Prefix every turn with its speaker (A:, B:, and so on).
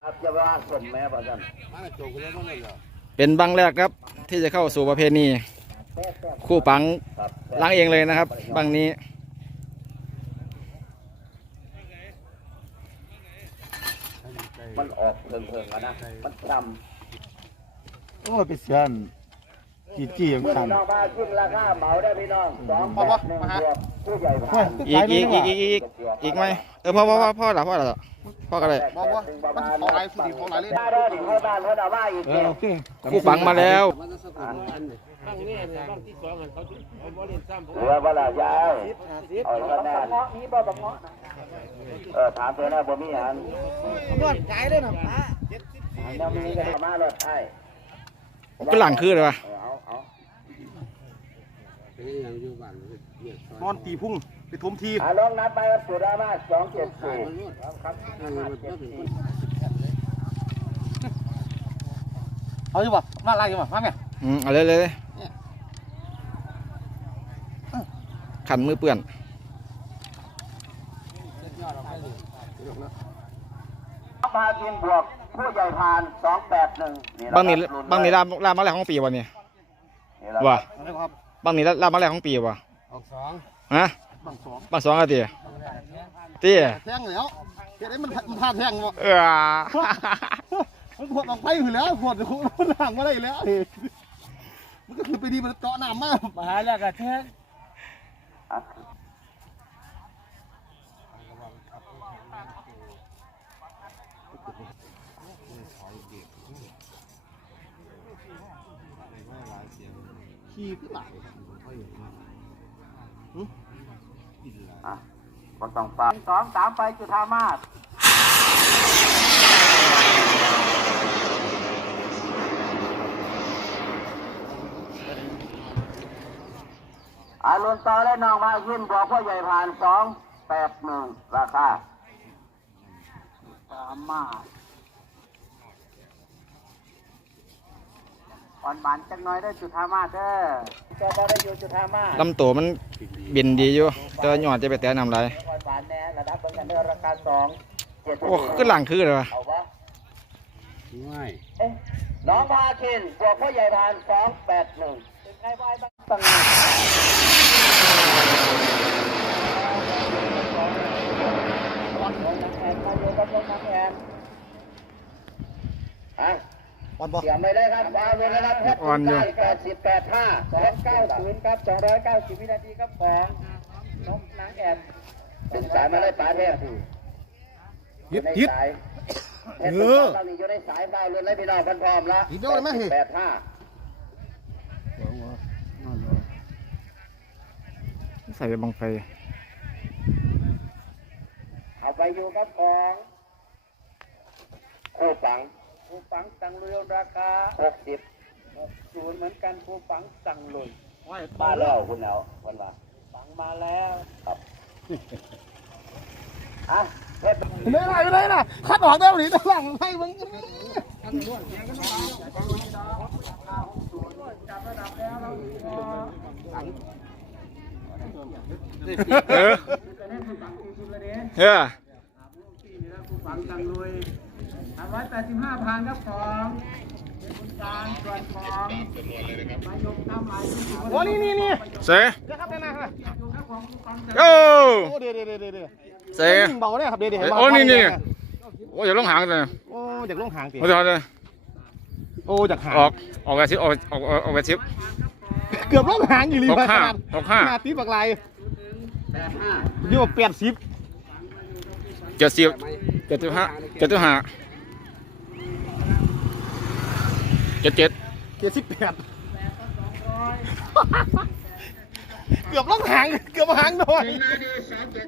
A: จะว่าส่วนแม่ประจัน
B: เป็นบังแรกครับที่จะเข้าสู่ประเพณีคู่ปังล้างเองเลยนะครับบังนี้
A: มันออกเพิ่งๆกันนะมันจำ
C: โอ้ยไปเสียนจี้อย่าง
A: เมื่อ
C: สั่น
A: น้องมาขึ้นราคาเหมาได้พี่น้อง2 8 1บวกผู้ใหญ่ผ่าน
B: อีกไหมพ่อหลับพ่อกันเลย
C: บอกว่ามันพอไรสุดพอไรเลย
A: ได้ได้ถึงเข้าบ้านเขาด่าว่าอีกที
C: โอเค
B: คู่ปังมาแล้ว
A: เหลือเวลายาวเอาคะแนนถามเธอหน้าบ่มีอัน
C: นวดใจเลยนะป้า
A: น้ำมีกันมารถไทย
B: ก็หลังคือเลยวะ
A: เอา
C: นอนตีพุ่งไปทุ่มที
A: ลองนัดไปครับสุดามา274ครับ
C: เอาอยู่ป่ะมาไล่อยู่ป่ะมาไง
B: เอาเลยขันมือเปื่อน
A: พาทีมบวกผู้ใหญ่ผ่าน281
B: บางนี้ลามาแรกของปีวะเนี่ยว่ะบางนี้ลามาแรกของปีวะ
C: ออกสอง
B: ฮะ
C: บังสอง
B: บางสองอะตีตี
C: แทงแล้วเห็นไหมมันพลาดแทงวะ
B: อ
C: มันปวดออกไปอยู่แล้วปวดคุณห่างมาได้แล้วมันก็คือไปดีมันเจาะน้ำมากมาหาแล้วก็แทงขี้ขึ้นหลัง
A: ก็ต้องฟัง2 3ไปจุฑามาศลุนต่อและน้องมาขึ้นบอกว่าใหญ่ผ่าน281ราคา3มาศอ่อนบานจังน้อยได้จุฑามาศเด้อจะบ่ได้อยู่จุฑามาศ
B: ลำตัวมันบินดีอยู่แต่หยอดจะไปแตะนำไร
A: อ่อนบานแน่ระดับเบิ่งกันเด้อราคา2
B: โอ้ขึ้นหลังคือเลยวะ
A: เอาวะ
C: ง่าย
A: น้องพาคินบวกพ่อใหญ่ผ่าน281เป็นไงบ้างตั้ง
C: วันบอก
A: เสียไม่ได้ครับวางเลยนะครับเพชร88.5 290ครับ290วินาทีครับของน้องนางแอนถึงสายมาได้ป๋าเทพ
C: ยิบ
A: เพชรตอนนี้อยู่ในสายบ้าเลยเลยพี่น้องกันพร้อมแล้ว85
B: ใส่บังไฟ
A: เอาไปอยู่กับของคู่ฝังสั่งลุยราคา60เหมือนกันคู่ฝังสั่งลุยมาแล้วคุณเอาวันว่าฝังมาแล้วครับ
C: ไม่ได้นะคัดออกได้หรือหลังให้มึง
A: ฝังสั่งลุย185พันครับของเป็นการส่วนของมายกตามหมายที่
C: โอ้นี่
B: เซ่
C: เดี๋ยวครับเดี๋ยวนะครับ
B: โอ้
C: เดี๋ยว
B: เซ่
C: เบาเนี่ยครับเดี๋ยว
B: โอ้นี่โอ้อย่าลงหางเลย
C: โอ้จากลงหางสิ
B: โอ้เดี๋ยวเลย
C: โอ้จากหาง
B: ออกแวชิปออกแวชิป
C: เกือบลงหางอยู่เลย
B: 65
C: ตีปากลายอยู่80
B: 70 75 77
C: 78เกือบลงหางเกือบหางหน่อย